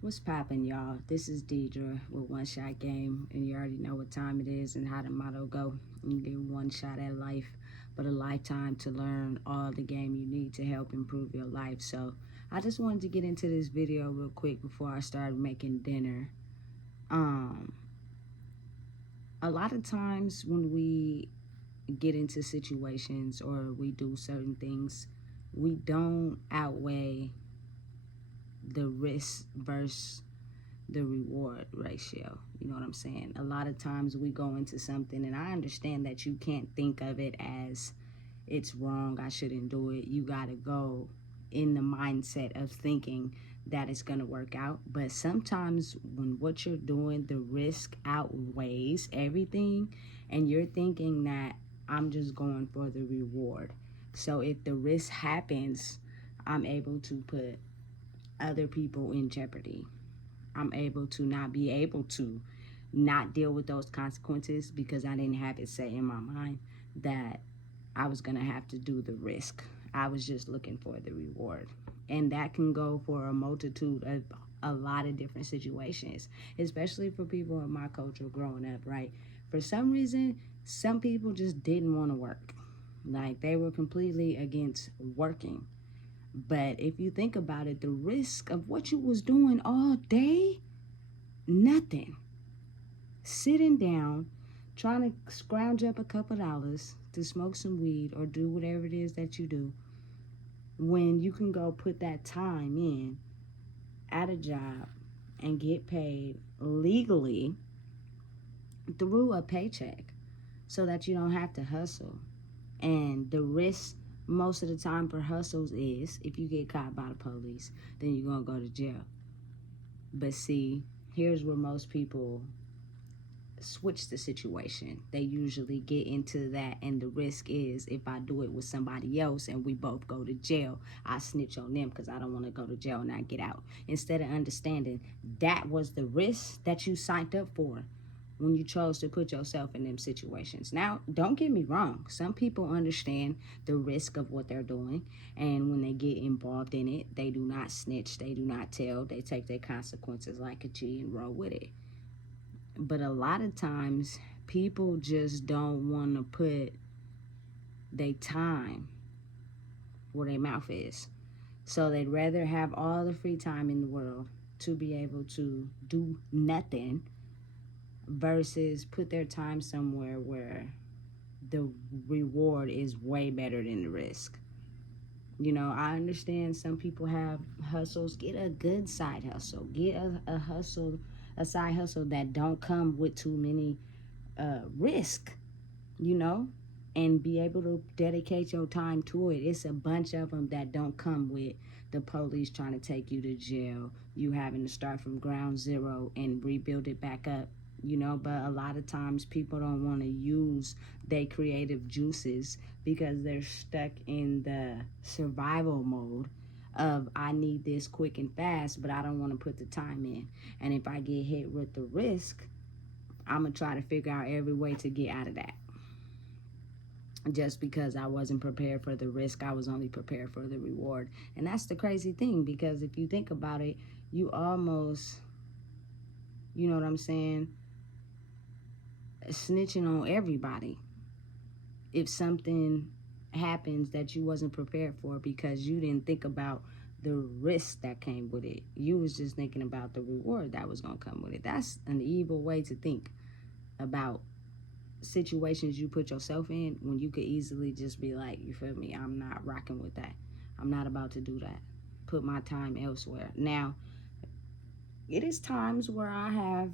What's poppin', y'all? This is Deidre with One Shot Game, and you already know what time it is and how the motto go. You get one shot at life, but a lifetime to learn all the game you need to help improve your life. So I just wanted to get into this video real quick before I start making dinner. A lot of times when we get into situations or we do certain things, we don't outweigh the risk versus the reward ratio. You know what I'm saying? A lot of times we go into something, and I understand that you can't think of it as it's wrong, I shouldn't do it. You got to go in the mindset of thinking that it's going to work out. But sometimes when what you're doing, the risk outweighs everything, and you're thinking that I'm just going for the reward. So if the risk happens, I'm able to put other people in jeopardy. I'm able to not be able to not deal with those consequences because I didn't have it set in my mind that I was going to have to do the risk. I was just looking for the reward. And that can go for a multitude of a lot of different situations, especially for people in my culture growing up, right? For some reason, some people just didn't want to work. Like they were completely against working. But if you think about it, the risk of what you was doing all day, nothing. Sitting down, trying to scrounge up a couple dollars to smoke some weed or do whatever it is that you do, when you can go put that time in at a job and get paid legally through a paycheck so that you don't have to hustle. And the risk most of the time for hustles is if you get caught by the police, then you're going to go to jail. But see, here's where most people switch the situation. They usually get into that, and the risk is if I do it with somebody else and we both go to jail, I snitch on them because I don't want to go to jail and not get out. Instead of understanding that was the risk that you signed up for when you chose to put yourself in them situations. Now, don't get me wrong. Some people understand the risk of what they're doing, and when they get involved in it, they do not snitch, they do not tell, they take their consequences like a G and roll with it. But a lot of times, people just don't want to put their time where their mouth is. So they'd rather have all the free time in the world to be able to do nothing versus put their time somewhere where the reward is way better than the risk. You know, I understand some people have hustles. Get a good side hustle. Get a hustle, a side hustle that don't come with too many risk, you know, and be able to dedicate your time to it. It's a bunch of them that don't come with the police trying to take you to jail, you having to start from ground zero and rebuild it back up, you know. But a lot of times people don't want to use their creative juices because they're stuck in the survival mode of I need this quick and fast, but I don't want to put the time in. And if I get hit with the risk, I'm going to try to figure out every way to get out of that. Just because I wasn't prepared for the risk, I was only prepared for the reward. And that's the crazy thing, because if you think about it, you almost, you know what I'm saying, snitching on everybody if something happens that you wasn't prepared for because you didn't think about the risk that came with it. You was just thinking about the reward that was going to come with it. That's an evil way to think about situations you put yourself in when you could easily just be like, you feel me, I'm not rocking with that. I'm not about to do that. Put my time elsewhere. Now, it is times where I have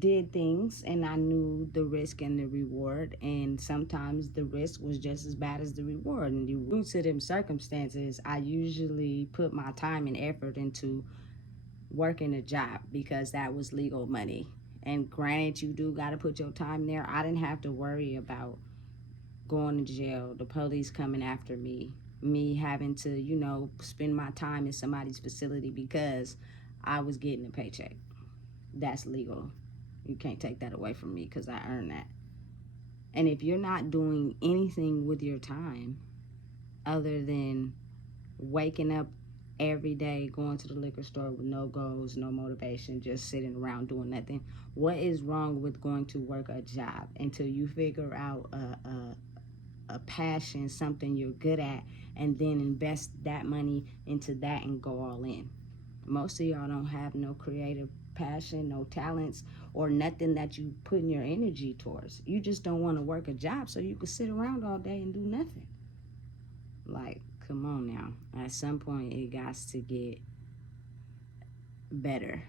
did things and I knew the risk and the reward, and sometimes the risk was just as bad as the reward. And due to them circumstances, I usually put my time and effort into working a job because that was legal money. And granted, you do got to put your time there. I didn't have to worry about going to jail, the police coming after me having to, you know, spend my time in somebody's facility because I was getting a paycheck. That's legal. You can't take that away from me because I earned that. And if you're not doing anything with your time other than waking up every day going to the liquor store with no goals, no motivation, just sitting around doing nothing. What is wrong with going to work a job until you figure out a passion, something you're good at, and then invest that money into that and go all in? Most of y'all don't have no creative passion, no talents, or nothing that you put in your energy towards. You just don't want to work a job so you can sit around all day and do nothing. Like, come on now. At some point, it got to get better,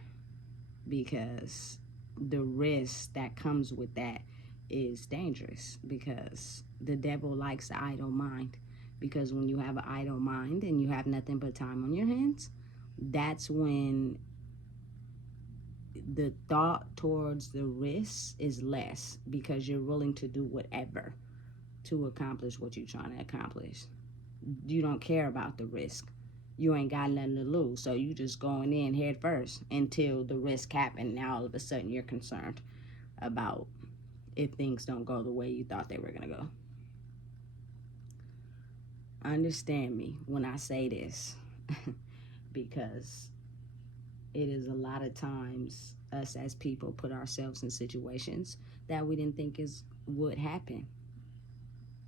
because the risk that comes with that is dangerous, because the devil likes the idle mind. Because when you have an idle mind and you have nothing but time on your hands, that's when the thought towards the risk is less, because you're willing to do whatever to accomplish what you're trying to accomplish. You don't care about the risk. You ain't got nothing to lose, so you just going in head first until the risk happen. Now all of a sudden you're concerned about if things don't go the way you thought they were gonna go. Understand me when I say this, because it is a lot of times us as people put ourselves in situations that we didn't think would happen.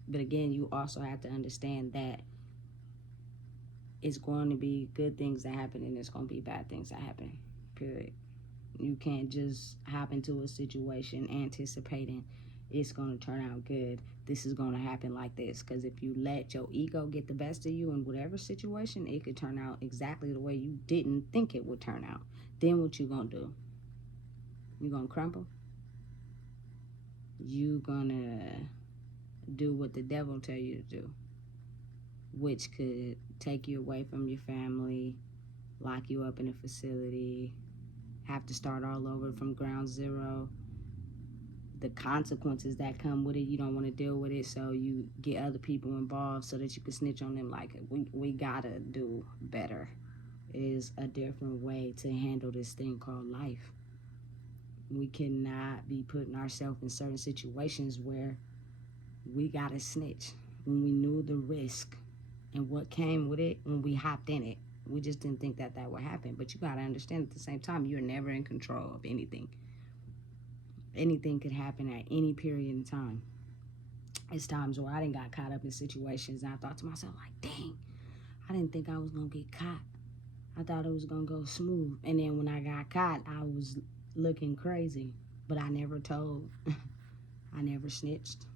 But again, you also have to understand that it's going to be good things that happen and it's going to be bad things that happen, period. You can't just hop into a situation anticipating it's going to turn out good. This is going to happen like this. Because if you let your ego get the best of you in whatever situation, it could turn out exactly the way you didn't think it would turn out. Then what you going to do? You going to crumble? You going to do what the devil tell you to do, which could take you away from your family, lock you up in a facility, have to start all over from ground zero. The consequences that come with it, you don't want to deal with it, so you get other people involved so that you can snitch on them. Like, we gotta do better. It is a different way to handle this thing called life. We cannot be putting ourselves in certain situations where we gotta snitch when we knew the risk and what came with it when we hopped in it. We just didn't think that would happen. But you gotta understand, at the same time, you're never in control of anything. Anything could happen at any period in time. It's times where I done got caught up in situations and I thought to myself, like, dang, I didn't think I was gonna get caught. I thought it was gonna go smooth. And then when I got caught, I was looking crazy. But I never told. I never snitched.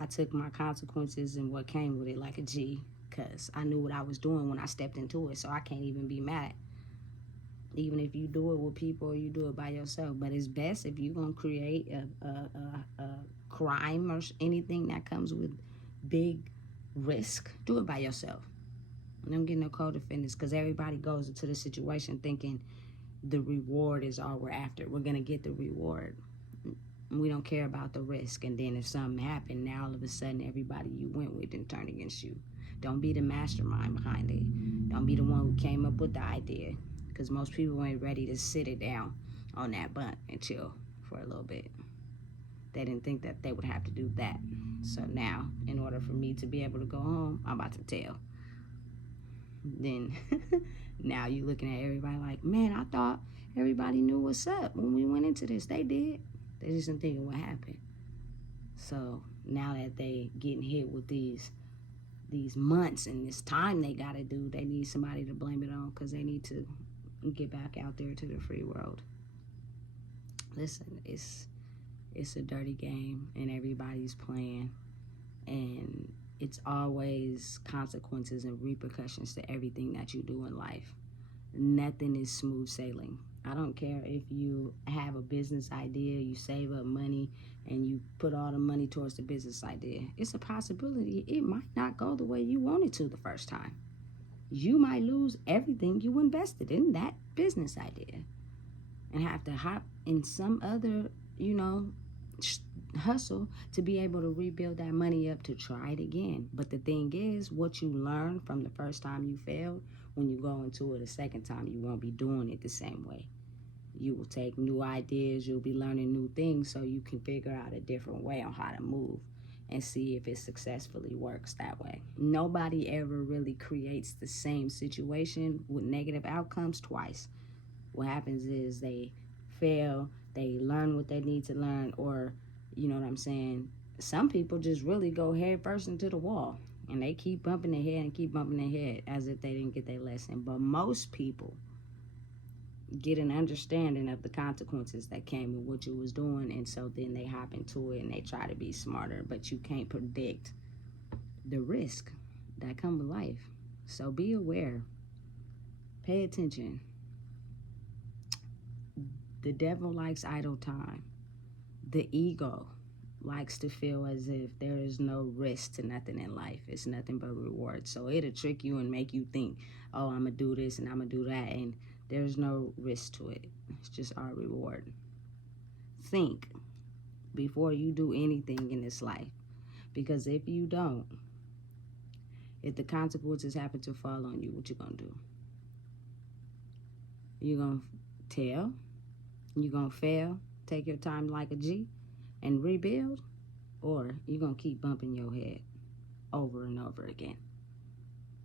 I took my consequences and what came with it like a G, because I knew what I was doing when I stepped into it, so I can't even be mad. Even if you do it with people or you do it by yourself. But it's best if you're going to create a crime or anything that comes with big risk, do it by yourself. And don't get no co-defendants, because everybody goes into the situation thinking the reward is all we're after. We're going to get the reward. We don't care about the risk. And then if something happened, now all of a sudden everybody you went with didn't turn against you. Don't be the mastermind behind it. Don't be the one who came up with the idea, because most people ain't ready to sit it down on that bunt and chill for a little bit. They didn't think that they would have to do that. So now, in order for me to be able to go home, I'm about to tell. Then now you looking at everybody like, man, I thought everybody knew what's up when we went into this. They did. They just didn't think of what happened. So now that they getting hit with these months and this time they gotta do, they need somebody to blame it on, because they need to get back out there to the free world. Listen, it's a dirty game and everybody's playing, and it's always consequences and repercussions to everything that you do in life. Nothing is smooth sailing. I don't care if you have a business idea, you save up money, and you put all the money towards the business idea. It's a possibility it might not go the way you wanted to the first time. You might lose everything you invested in that business idea and have to hop in some other, hustle to be able to rebuild that money up to try it again. But the thing is, what you learn from the first time you failed, when you go into it a second time, you won't be doing it the same way. You will take new ideas, you'll be learning new things, so you can figure out a different way on how to move. and see if it successfully works that way. Nobody ever really creates the same situation with negative outcomes twice. What happens is they fail, they learn what they need to learn, or, you know what I'm saying, some people just really go head first into the wall, and they keep bumping their head and keep bumping their head as if they didn't get their lesson. But most people get an understanding of the consequences that came with what you was doing, and so then they hop into it and they try to be smarter. But you can't predict the risk that come with life. So be aware, pay attention. The devil likes idle time. The ego likes to feel as if there is no risk to nothing in life. It's nothing but reward. So it'll trick you and make you think, oh, I'm going to do this and I'm going to do that. And there's no risk to it. It's just our reward. Think before you do anything in this life. Because if you don't, if the consequences happen to fall on you, what you going to do? You going to tell? You going to fail? Take your time like a G and rebuild? Or you going to keep bumping your head over and over again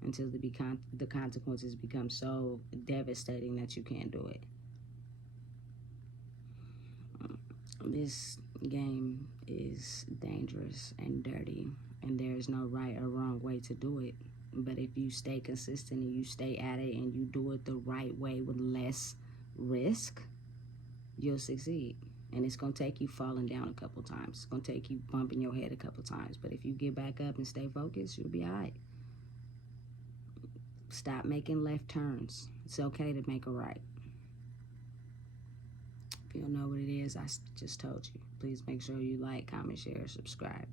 until the consequences become so devastating that you can't do it? This game is dangerous and dirty, and there is no right or wrong way to do it. But if you stay consistent and you stay at it and you do it the right way with less risk, you'll succeed. And it's going to take you falling down a couple times. It's going to take you bumping your head a couple times. But if you get back up and stay focused, you'll be all right. Stop making left turns. It's okay to make a right. If you don't know what it is, I just told you. Please make sure you like, comment, share, subscribe.